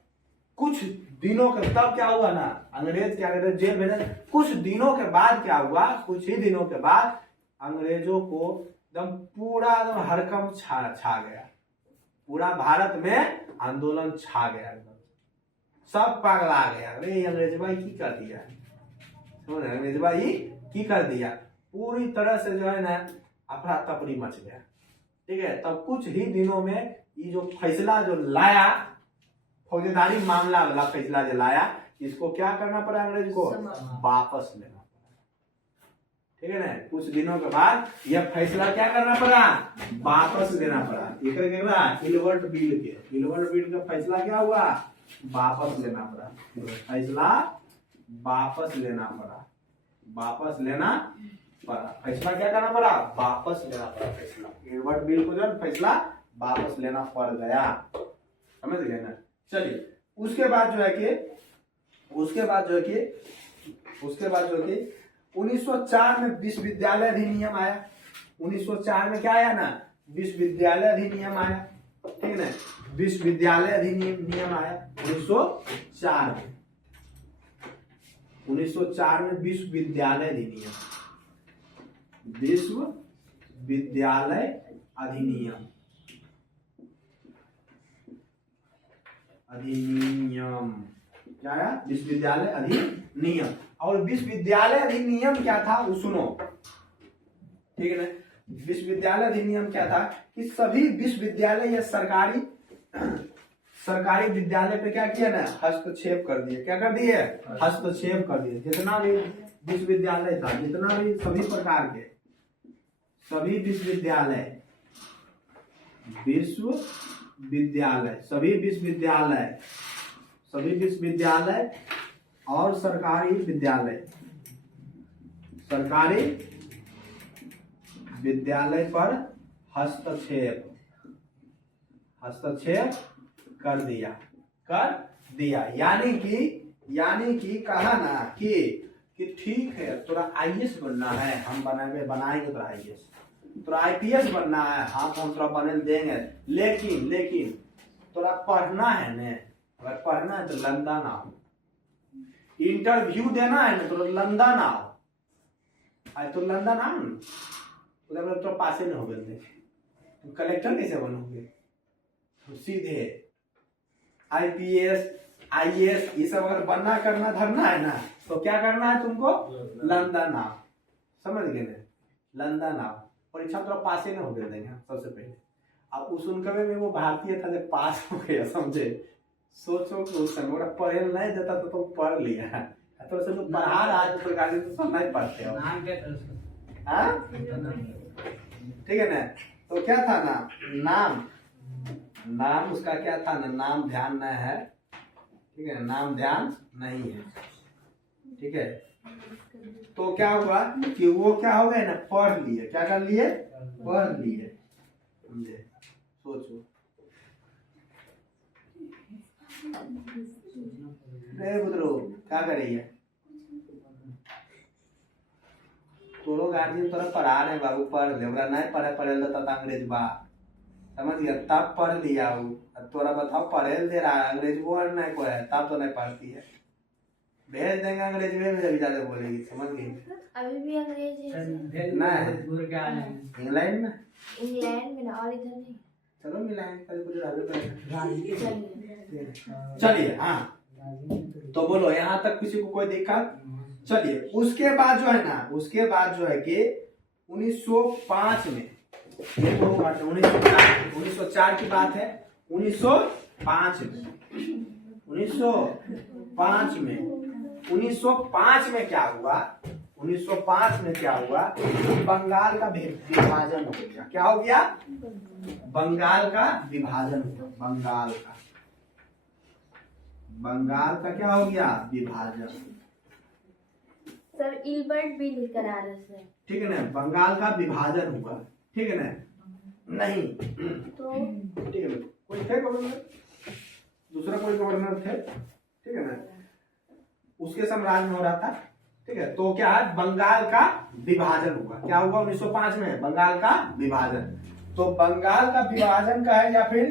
कुछ दिनों के तब क्या हुआ ना, अंग्रेज क्या कहते जेल भेजा, कुछ दिनों के बाद क्या हुआ, कुछ ही दिनों के बाद अंग्रेजों को एकदम पूरा एकदम हड़कंप छा गया, पूरा भारत में आंदोलन छा गया, एकदम सब पगला गया। अरे अंग्रेज भाई की कर दिया, अंग्रेज भाई की कर दिया, पूरी तरह से जो है ना अफरा तफरी मच गया, ठीक है। तब कुछ ही दिनों में ये जो फैसला जो लाया, फौजदारी मामला वाला फैसला जो लाया, इसको क्या करना पड़ा अंग्रेज को, वापस लेना पड़ा, ठीक है ना। कुछ दिनों के बाद यह फैसला क्या करना पड़ा, वापस लेना पड़ा। हिलबर्ट बिल का फैसला क्या हुआ, वापस लेना पड़ा, फैसला वापस लेना पड़ा, फैसला क्या करना पड़ा, वापस लेना पड़ा फैसला। हिलबर्ट बिल को जो फैसला वापस लेना पड़ गया, समझ गए ना। चलिए उसके बाद जो है कि 1904 में विश्वविद्यालय अधिनियम आया। 1904 में क्या आया ना, विश्वविद्यालय अधिनियम आया, ठीक है ना। विश्वविद्यालय अधिनियम आया 1904 में, 1904 में विश्वविद्यालय अधिनियम क्या है, विश्वविद्यालय अधिनियम। और विश्वविद्यालय अधिनियम क्या था वो सुनो, ठीक है ना। विश्वविद्यालय अधिनियम क्या था कि सभी विश्वविद्यालय या सरकारी विद्यालय पे क्या किया ना, हस्तक्षेप कर दिए, क्या कर दिए, हस्तक्षेप कर दिए। जितना भी विश्वविद्यालय था, जितना भी सभी प्रकार के सभी विश्वविद्यालय और सरकारी विद्यालय पर हस्तक्षेप कर दिया, यानी कि कहा ना कि ठीक है तोरा आईएएस बनना है, हम बनाएंगे तोरा आईएएस, तोरा आईपीएस बनना है, हाँ तो हम तोरा बने देंगे, लेकिन तोरा पढ़ना है ने, अगर पढ़ना है तो लंदन आओ, इंटरव्यू देना है ना तो लंदन आओ, तो लंदन आओ ना, उधर तो पासे में हो गए, तुम कलेक्टर कैसे बनोगे, तो सीधे आईपीएस आईएएस ये सब अगर बनना करना धरना है ना, तो क्या करना है तुमको, लंदन आओ, समझ गए ना, लंदन आओ, परीक्षा तो पासे में हो गए देंगे सबसे पहले। अब उस उनके में वो भारतीय था जब पास हो गया, समझे, सोचो कि उस समय पढ़े नहीं देता तो तुम पढ़ लिया, तो सब पढ़ा रहा है तो गाड़ी तो सब नहीं पढ़ते हो, ठीक है ना। तो क्या था ना, नाम उसका क्या था ना, नाम ध्यान नहीं है, ठीक है, नाम ध्यान नहीं है, ठीक है। तो क्या हुआ कि वो क्या हो गए ना, पढ़ लिए, क्या कर लिए, पढ़ लिए, समझे। सोचो क्या कर रही है, तोरो गार्जियन तोरा पढ़ा रहे बाबू, पढ़ ले, नहीं पढ़े तो अंग्रेज बा, समझ गया, तब पढ़ लिया वो, तोरा बताओ पढ़े दे रहा है, अंग्रेज बोल नहीं पढ़े तब तो नहीं पढ़ती है, भेज देंगे अंग्रेज में ज्यादा बोलेगी, समझ गई। अभी भी अंग्रेज नहीं इंग्लैंड में ना, और इधर नहीं, चलो मिलाएंगे चलिए। हाँ तो बोलो यहाँ तक किसी को कोई दिक्कत, चलिए। उसके बाद जो है कि 1905 में, 1904 की बात है, 1905 में, 1905 में, 1905 में क्या हुआ, 1905 में क्या हुआ, बंगाल का विभाजन हो गया। क्या हो गया? बंगाल का विभाजन हुआ। बंगाल का क्या हो गया? विभाजन। सर इल्बर्ट भी लेकर आ रहे थे, ठीक है ना, बंगाल का विभाजन हुआ, ठीक है ना, नहीं तो ठीक है ना, कोई थे गवर्नर, दूसरा कोई गवर्नर थे, ठीक है ना, उसके साम्राज्य में हो रहा था, ठीक है। तो क्या है, बंगाल का विभाजन हुआ। क्या हुआ 1905 में? बंगाल का विभाजन। तो बंगाल का विभाजन का है या फिर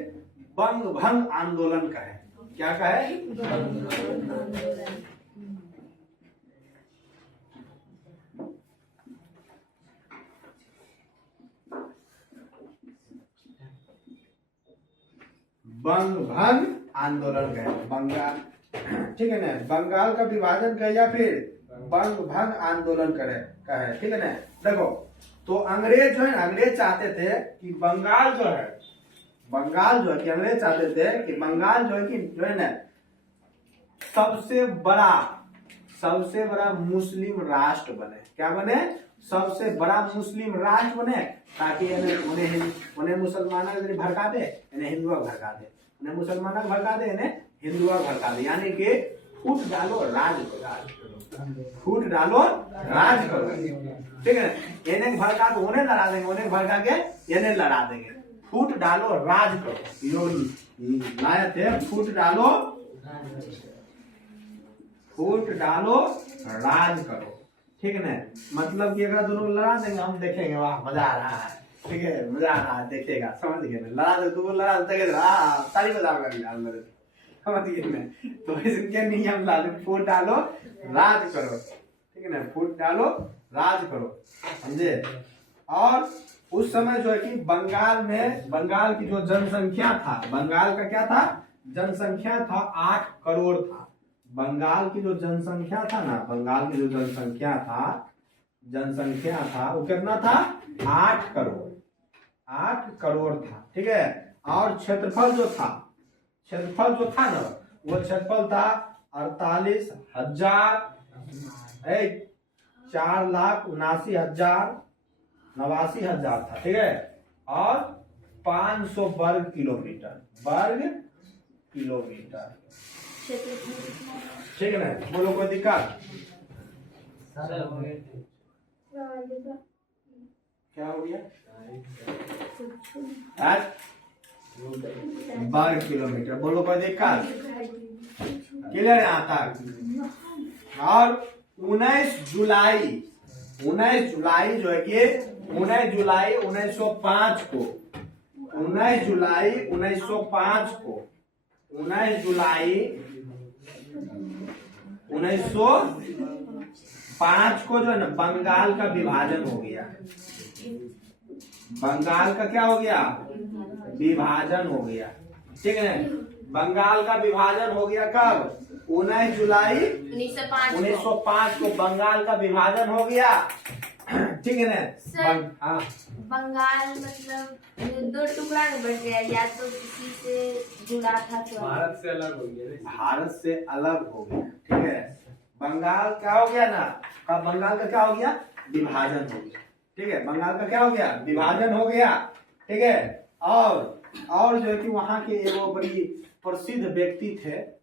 बंग भंग आंदोलन का है? क्या का है? बंग भंग आंदोलन का है बंगाल, ठीक है ना, बंगाल का विभाजन का या फिर बंग भंग आंदोलन का है, ठीक है ना। देखो, तो अंग्रेज जो है ना, अंग्रेज चाहते थे कि बंगाल जो है कि अंग्रेज चाहते थे कि बंगाल जो है ना सबसे बड़ा मुस्लिम राष्ट्र बने। क्या बने? सबसे बड़ा मुस्लिम राष्ट्र बने, ताकि उन्हें मुसलमानों भड़का दे, इन्हें हिंदुआ भड़का दे, उन्हें मुसलमानों भड़का दे, इन्हें हिंदुआ भड़का दे, यानी कि फूट डालो राज करो, ठीक है। इन्हें भड़का तो उन्हें लड़ा देंगे, उन्हें भड़का के इन्हें लड़ा देंगे। फूट डालो राज करो, यो लाए थे, फूट डालो राज करो, ठीक है ना। मतलब कि अगर दोनों लड़ा देंगे, हम देखेंगे, वाह मजा आ रहा है, ठीक है, मजा आ रहा है, देखेगा, समझ गए ना। लड़ा दे तो लड़ा देते, ताली बजाओगे, समझ गए ना। तो इसके नियम लागू, फूट डालो राज करो, ठीक है ना, फूट डालो राज करो, समझे। और उस समय जो है कि बंगाल की जो जनसंख्या था, बंगाल का क्या था? जनसंख्या था 8 करोड़ था। बंगाल की जो जनसंख्या था ना, बंगाल की जो जनसंख्या था वो कितना था? 8 करोड़ था, ठीक है। और क्षेत्रफल जो था ना, वो क्षेत्रफल था 4,79,000 था, ठीक है। और 500 वर्ग किलोमीटर, ठीक है ना। बोलो, कोई दिक्कत? क्या हो गया? वर्ग किलोमीटर, बोलो, कोई दिक्कत? क्लियर है यहाँ तक? और 19 जुलाई जो है कि 19 जुलाई 1905 को 19 जुलाई 1905 को 19 जुलाई 1905 को जो है ना बंगाल का विभाजन हो गया। बंगाल का क्या हो गया? विभाजन हो गया, ठीक है। बंगाल का विभाजन हो गया कब? 19 जुलाई 1905 को बंगाल का विभाजन हो गया, ठीक है ना। बंगाल मतलब 2 टुकड़ा में बट गया, या तो किसी से जुड़ा था तो भारत से अलग हो गया, ठीक है। बंगाल क्या हो गया ना, बंगाल का क्या हो गया? विभाजन हो गया, ठीक है। बंगाल का क्या हो गया? विभाजन हो गया, ठीक है। और जो है कि वहां के एगो बड़ी प्रसिद्ध व्यक्ति थे,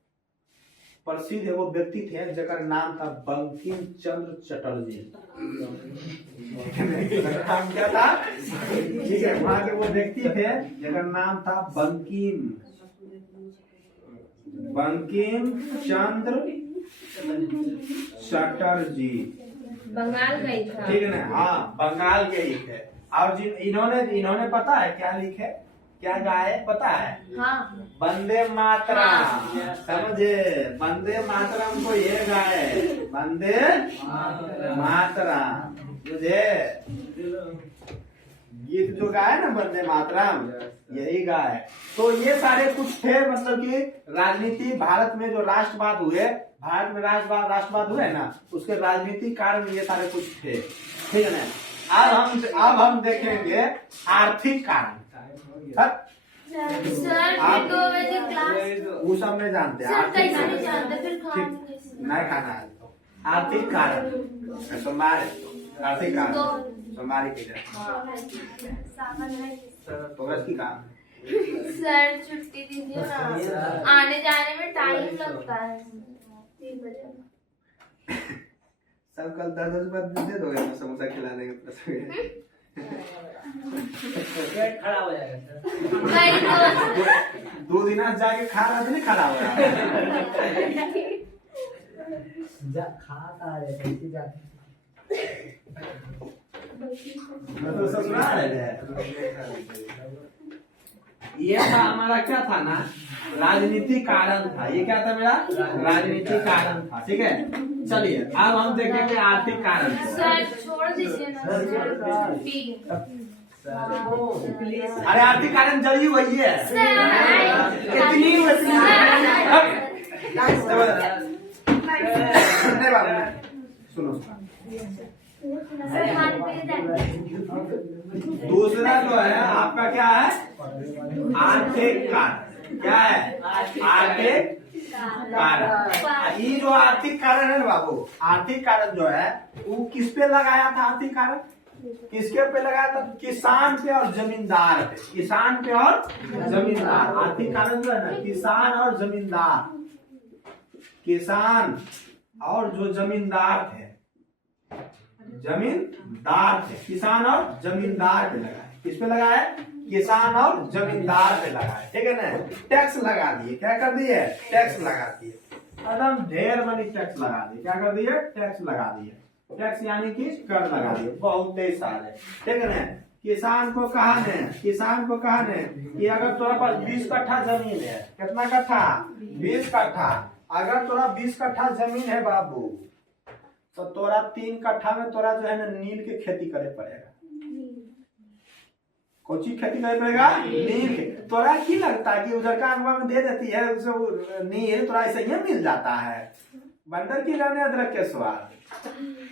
जगह नाम था बंकिम चंद्र चटर्जी। नाम क्या था? ठीक है, वहां के वो व्यक्ति थे, जगह नाम था बंकिम चंद्र चटर्जी। बंगाल का ही था, ठीक है ना। हाँ, बंगाल के ही थे। और इन्होंने पता है क्या लिखे, क्या गाए पता है? हाँ, वंदे मातरम, समझे। वंदे मातरम को ये गाए, वंदे मातरम, मुझे गीत जो गाए ना वंदे मातरम, यही गाए। तो ये सारे कुछ थे, मतलब कि राजनीति, भारत में जो राष्ट्रवाद हुए, राष्ट्रवाद हुए ना, उसके राजनीतिक कारण ये सारे कुछ थे, ठीक है ना। अब हम देखेंगे आर्थिक कारण। सर आप- 2 बजे क्लास वो सब नहीं जानते सर आर्थिक कैसे कारण। नहीं जानते फिर खाना ठीक, कैसे? नहीं खाना है तो आर्थिक कारण सोमवार आर्थिक कारण सोमवार की जाए तो बस की काम सर छुट्टी दीजिए ना, आने जाने में टाइम लगता है 3 बजे। सब कल 10 बजे दे दोगे ना समोसा खिलाने के पैसे पेट खराब हो जाएगा सर। वही तो 2 दिन आज जाके खा रहा था नहीं खा रहा होगा जा खाता है कैसे जाते मैं तो ससुराल है। ये था हमारा क्या था ना राजनीतिक कारण था। ये क्या था मेरा राजनीतिक कारण था। ठीक है चलिए अब हम देखेंगे आर्थिक कारण। सर छोड़ दीजिए ना सर छुट्टी। अरे आर्थिक कारण जल्दी वही है इतनी नहीं बाबू सुनो सर हाथ पे दूसरा जो है आपका क्या है आर्थिक कारण। क्या है आर्थिक कारण। ये जो आर्थिक कारण है ना बाबू आर्थिक कारण जो है वो किस पे लगाया था आर्थिक कारण किसके पे लगाया था किसान पे और जमींदार पे। किसान पे और जमींदार आर्थिक कारण जो है ना किसान और जमींदार किसान और जो जमींदार थे जमींदार थे किसान और जमींदार पे लगाए। किस पे लगाए किसान और जमींदार पे लगाए। ठीक है ना टैक्स लगा दिए। क्या कर दिए टैक्स लगा दिए एकदम ढेर मनी टैक्स लगा दिए। क्या कर दिए टैक्स लगा दिए। टैक्स यानी कि कर लगा दिए बहुत ही सारे। ठीक है ना किसान को कहा ने कि अगर तोरा पास 20 कट्ठा जमीन है कितना कट्ठा 20 कट्ठा अगर तोरा 20 कट्ठा जमीन है बाबू तो तोरा 3 कट्ठा में तोरा जो है ना नील के खेती करे पड़ेगा। कौन सी खेती करे पड़ेगा नील के। तोरा की लगता है कि उधर का अगवा में दे देती है उसे नील तोरा ऐसे ही मिल जाता है। बंदर की जाने अदरक के स्वाद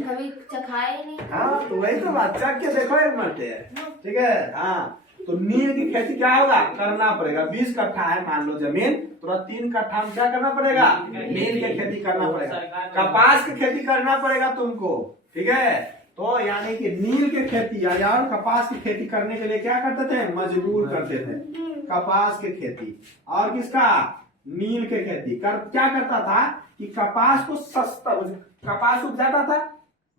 कभी चखाए नहीं। हाँ तो वही तो बात चख के देखो एक मरते ठीक है। हाँ तो नील की खेती क्या होगा करना पड़ेगा। 20 कट्ठा है मान लो जमीन तो 3 कट्ठा में क्या करना पड़ेगा नील की खेती करना पड़ेगा। कपास की खेती करना पड़ेगा तुमको। ठीक है तो यानी कि नील की खेती या कपास की खेती करने के लिए क्या करते थे मजबूर करते थे कपास की खेती और किसका नील की खेती क्या करता था कि कपास को सस्ता कपास उपजाता था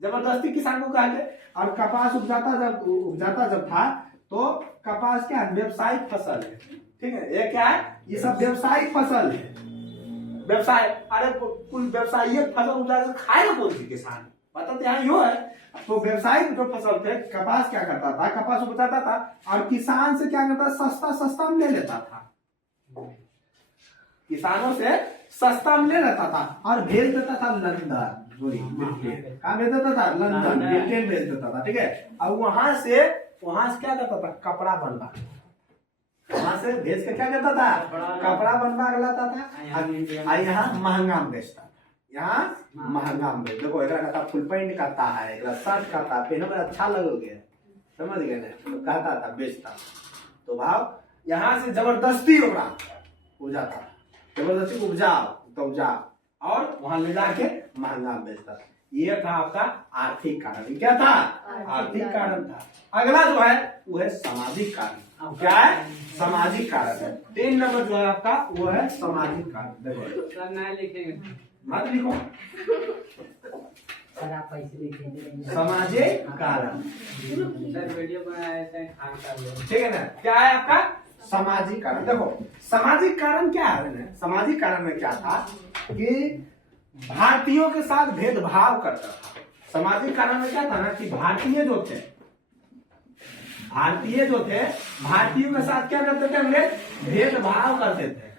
जबरदस्ती किसान को कहते और कपास उपजाता जब था तो कपास क्या व्यवसायिक फसल है। ठीक है ये क्या है ये सब व्यवसायिक फसल है। व्यवसाय अरे कुल व्यवसायिक फसल उपजा खाएगा कौन सी किसान पता तो यहाँ यो है। तो व्यवसायिक जो फसल थे कपास क्या करता था कपास उपजाता था और किसान से क्या करता सस्ता में ले लेता था। किसानों से सस्ता में ले लेता था और भेज देता था लंदन कहाँ भेज देता था लंदन ब्रिटेन भेज देता था। ठीक है और वहां से क्या करता था कपड़ा बनवा वहां से भेज के क्या करता था कपड़ा बनवा लाता था यहाँ महंगा में बेचता था। यहाँ महंगा में देखो एक कहता फुल पैंट कहता है एक शर्ट कहता है पहने में अच्छा लगोगे समझ गए ना तो कहता था बेचता तो भाव यहाँ से जबरदस्ती उपजाता था जबरदस्ती उपजाओ तो उपजाओ और वहां ले जाके महंगा में बेचता था। ये था आपका आर्थिक कारण। क्या था आर्थिक कारण था। अगला जो है वो है सामाजिक कारण। क्या है सामाजिक कारण है। 3 नंबर जो है आपका वो है सामाजिक कारण। देखो सर नहीं लिखेंगे मत लिखो सर आप पैसे लिखेंगे सामाजिक कारण। सर वीडियो बनाए थे खान का ठीक है ना क्या है आपका सामाजिक कारण। देखो सामाजिक कारण क्या है सामाजिक कारण में क्या था कि भारतीयों के साथ भेदभाव करता था। सामाजिक कारण में क्या था ना कि भारतीय जो थे भारतीयों के साथ क्या करते थे हम भेदभाव करते थे।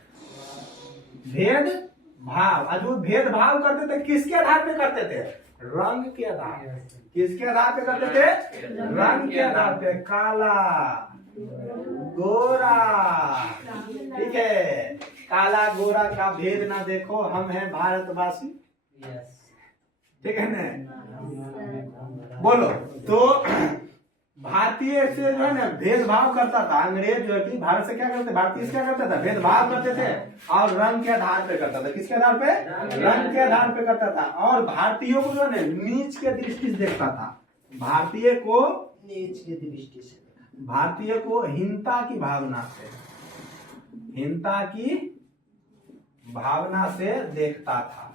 भेदभाव और जो भेदभाव करते थे किसके आधार पे करते थे रंग के आधार। किसके आधार पे करते थे रंग के आधार पे काला गोरा। ठीक है काला गोरा का भेद ना देखो हम हैं भारतवासी। ठीक है ना बोलो तो भारतीय से जो है ना भेदभाव करता था। अंग्रेज जो है कि भारत से क्या करते, भारतीय से क्या करता था, भेदभाव करते थे और रंग के आधार पे करता था। किसके आधार पे, रंग के आधार पे करता था। और भारतीयों को जो है ना नीच के दृष्टि से देखता था। भारतीय को नीच की दृष्टि से, भारतीय को हीनता की भावना से, हीनता की भावना से देखता था,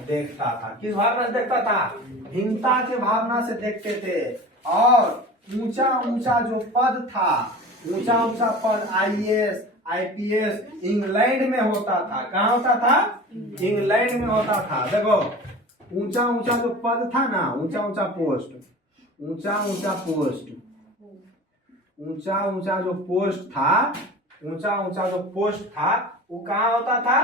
देखता था। किस भावना से देखता था, हीनता के भावना से देखते थे। और ऊंचा ऊंचा जो पद था, ऊंचा ऊंचा पद IAS IPS इंग्लैंड में होता था। कहाँ होता था, इंग्लैंड में होता था। देखो ऊंचा ऊंचा जो पद था ना, ऊंचा ऊंचा पोस्ट, ऊंचा ऊंचा पोस्ट, ऊंचा ऊंचा जो पोस्ट था, ऊंचा ऊंचा जो पोस्ट था वो कहाँ होता था,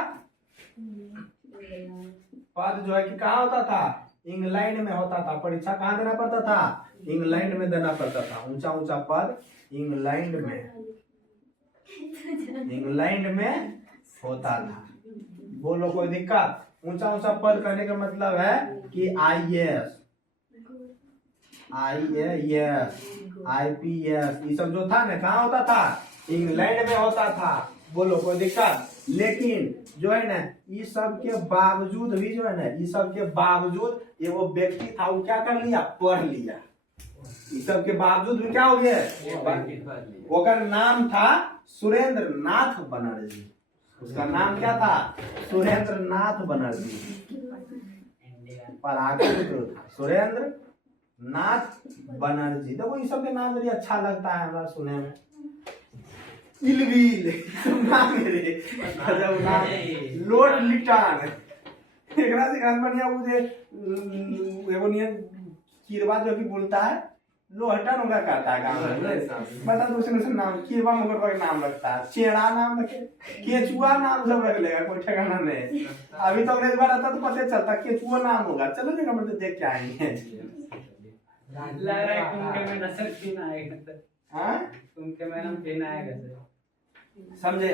पद जो है कि कहाँ होता था, इंग्लैंड में होता था। परीक्षा कहाँ देना पड़ता था, इंग्लैंड में देना पड़ता था। ऊंचा ऊंचा पद इंग्लैंड में, इंग्लैंड में होता था। बोलो कोई दिक्कत। ऊंचा ऊंचा पद करने का मतलब है कि IAS IPS ये सब जो था ना कहाँ होता था, इंग्लैंड में होता था। बोलो कोई दिक्कत। लेकिन जो है ना इस सब के बावजूद भी जो है ना, इस सब के बावजूद ये वो व्यक्ति था वो क्या कर लिया, पढ़ लिया। इस सब के बावजूद भी क्या हो गया, उसका नाम था सुरेंद्र नाथ बनर्जी। उसका नाम क्या था, सुरेंद्र नाथ बनर्जी। पराक्रमी था सुरेंद्र नाथ बनर्जी। देखो ये सब के नाम बड़ी अच्छा लगता है हमारा सुने में। इलवील नाम मेरे नाम लॉर्ड लिटन एकरा से गान बढ़िया मुझे एगो नियन किरवा जो कि बोलता है लोहटन होगा कहता है गांव में। बता दो उसने नाम किरवा मगर का नाम रखता है, चेड़ा नाम रखे, केचुआ नाम सब रख लेगा कोई ठिकाना नहीं। अभी तो अंग्रेज बार आता तो पता चलता केचुआ नाम होगा। चलो जगह मतलब देख के आएंगे। लग रहा है तुमके में नस्ल फिन आएगा। हाँ तुमके में नाम फिन आएगा सर। समझे।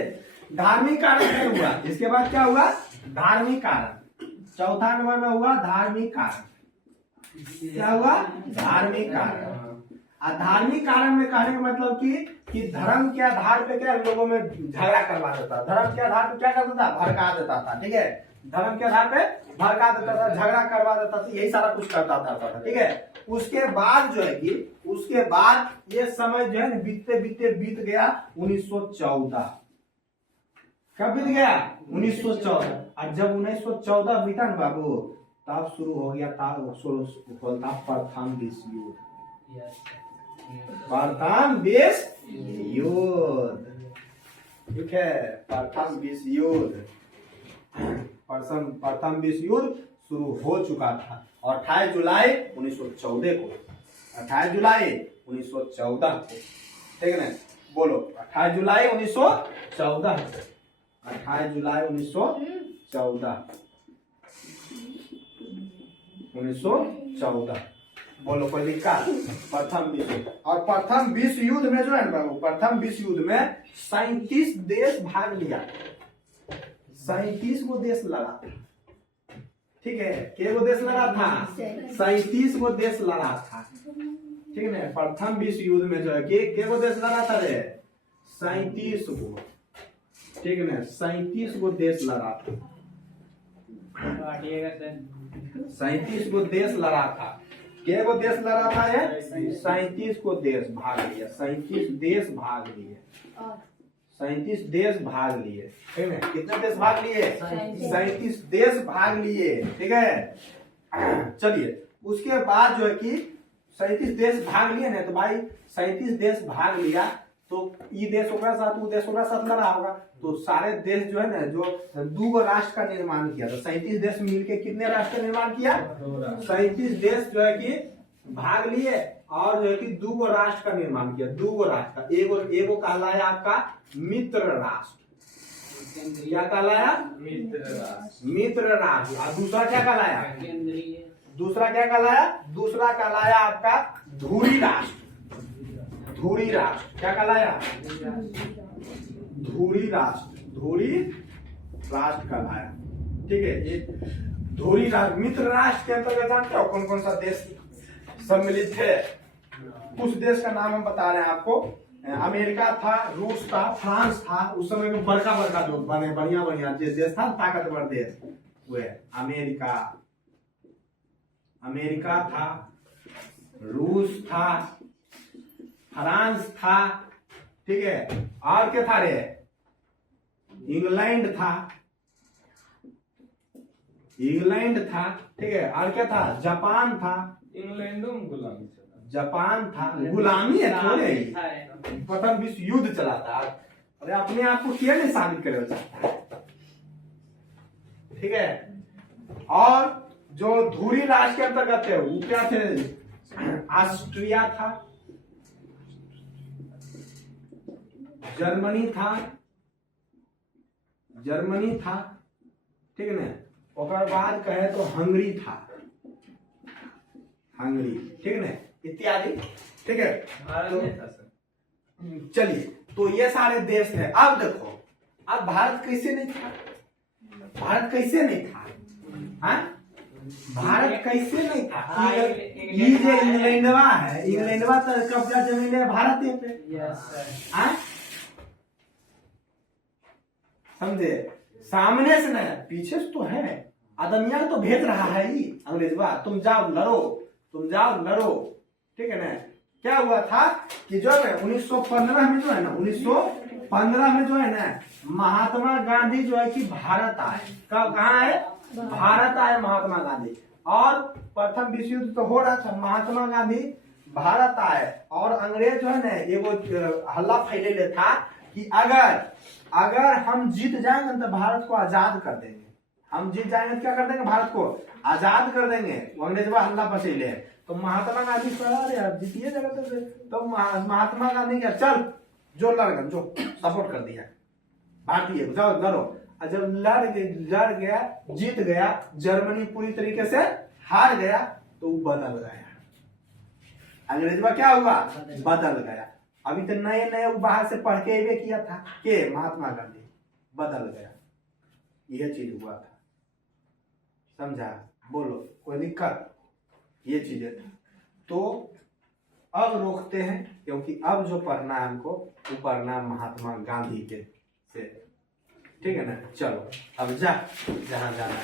धार्मिक कारण नहीं हुआ, इसके बाद क्या हुआ, धार्मिक कारण। चौथा नंबर में हुआ धार्मिक कारण। क्या हुआ, धार्मिक कारण। धार्मिक कारण में कहने का मतलब कि धर्म के आधार पे क्या लोगों में झगड़ा करवा देता, धर्म के आधार पे क्या करता था, भड़का देता था। ठीक है, धर्म के आधार पे भड़का देता था, झगड़ा करवा देता था, यही सारा कुछ करता था। ठीक है, उसके बाद जो है कि उसके बाद ये समय जो है ना बीतते बीतते बीत गया 1914। कब बीत गया, 1914। और जब 1914 बीता ना बाबू, तब शुरू हो गया था प्रथम विश्व युद्ध। प्रथम विश्व युद्ध, ठीक है, प्रथम विश्व युद्ध, प्रथम विश्व युद्ध शुरू हो चुका था। 28 जुलाई 1914 को, 28 जुलाई 1914 को, ठीक है ना। बोलो 28 जुलाई 1914, 28 जुलाई 1914। बोलो कोई दिक्कत। प्रथम विश्व युद्ध, और प्रथम विश्व युद्ध में जो है ना, प्रथम विश्व युद्ध में 37 देश भाग लिया। 37 को देश लड़ा, ठीक है, के वो देश लड़ा था, 37 को देश लड़ा था। ठीक है ना। प्रथम विश्व युद्ध में जो है के वो देश लड़ा था रे, 37 को, ठीक है ना, 37 को देश लड़ा था। 37 को देश लड़ा था। के वो देश लड़ा था ये, 37 को देश भाग लिया। 37 देश भाग लिए, 37 देश भाग लिए। ठीक है, कितने देश भाग लिए, 37 देश भाग लिए। ठीक है, चलिए उसके बाद जो है कि 37 देश भाग लिए ना, तो भाई 37 देश भाग लिया तो ये देश ओकरा साथ, वो देश ओकरा साथ लड़ा होगा। तो सारे देश जो है ना, जो 2 राष्ट्र का निर्माण किया। तो 37 देश मिलके कितने राष्ट्र का निर्माण किया, 37 देश जो है कि भाग लिए और जो है कि 2 राष्ट्र का निर्माण किया। 2 राष्ट्र का, एगो कहलाया आपका मित्र राष्ट्र। क्या कहलाया, मित्र राष्ट्र। और दूसरा क्या कहलाया, दूसरा क्या कहलाया, दूसरा कहलाया आपका धुरी राष्ट्र। धुरी राष्ट्र क्या कहलाया, धुरी राष्ट्र, धुरी राष्ट्र कहलाया। ठीक है, ये धुरी राष्ट्र। मित्र राष्ट्र के अंतर्गत जानते हो कौन कौन सा देश सम्मिलित है, कुछ देश का नाम हम बता रहे हैं आपको। अमेरिका था, रूस था, फ्रांस था, उस समय में बड़का बड़का जो बने बढ़िया बढ़िया देश था, ताकतवर देश हुए। अमेरिका था, रूस था, फ्रांस था, ठीक है, और क्या था रे, इंग्लैंड था, ठीक है, और क्या था, जापान था, इंग्लैंडो में गुलामी चला, जापान था, गुलामी है थोड़े ही, प्रथम विश्व युद्ध चला था। अरे अपने आप को क्या नहीं साबित करे चाहता है, ठीक है। और जो धुरी राष्ट्र के अंतर्गत है वो क्या थे, ऑस्ट्रिया था, जर्मनी था, ठीक है ना। ओकर बाद कहे तो हंगरी था, ठीक है ना, इत्यादि, ठीक है। भारत में था सर। चलिए, तो ये सारे देश थे। अब देखो, अब भारत कैसे नहीं था, हाँ? भारत कैसे नहीं था? ये जो इंग्लैंडवा है, इंग्लैंडवा तो कब्जा जमीन है भारत पे, हाँ? समझे? सामने से नहीं, पीछे से तो है, आदमिया तो भेज रहा है ही अंग्रेजवा, तुम जाओ लड़ो, ठीक है ना। क्या हुआ था कि जो है 1915 में जो है ना, 1915 में जो है ना, महात्मा गांधी जो है कि भारत आए। कब, कहाँ आए? भारत आए महात्मा गांधी। और प्रथम विश्व युद्ध तो हो रहा था, महात्मा गांधी भारत आए और अंग्रेज जो है ना, ये वो हल्ला फैले था कि अगर हम जीत जाएंगे तो भारत को आजाद कर देंगे, हम जीत जाएंगे तो क्या कर देंगे, भारत को आजाद कर देंगे। अंग्रेजवा हल्ला पचेले, तो महात्मा गांधी जीतिए जगह, तो महात्मा गांधी क्या, चल जो लड़, जो सपोर्ट कर दिया भारतीय, जाओ लड़ो। और जब लड़ गया, जीत गया, जर्मनी पूरी तरीके से हार गया, तो वो बदल गया, अंग्रेजवा क्या हुआ, बदल गया। अभी तो नए वो बाहर से पढ़ के किया था के महात्मा गांधी, बदल गया, यह चीज हुआ था, समझा? बोलो कोई दिक्कत? ये चीजें था। तो अब रोकते हैं, क्योंकि अब जो पढ़ना है हमको वो पढ़ना है महात्मा गांधी के से, ठीक है ना। चलो अब जहां जाना है।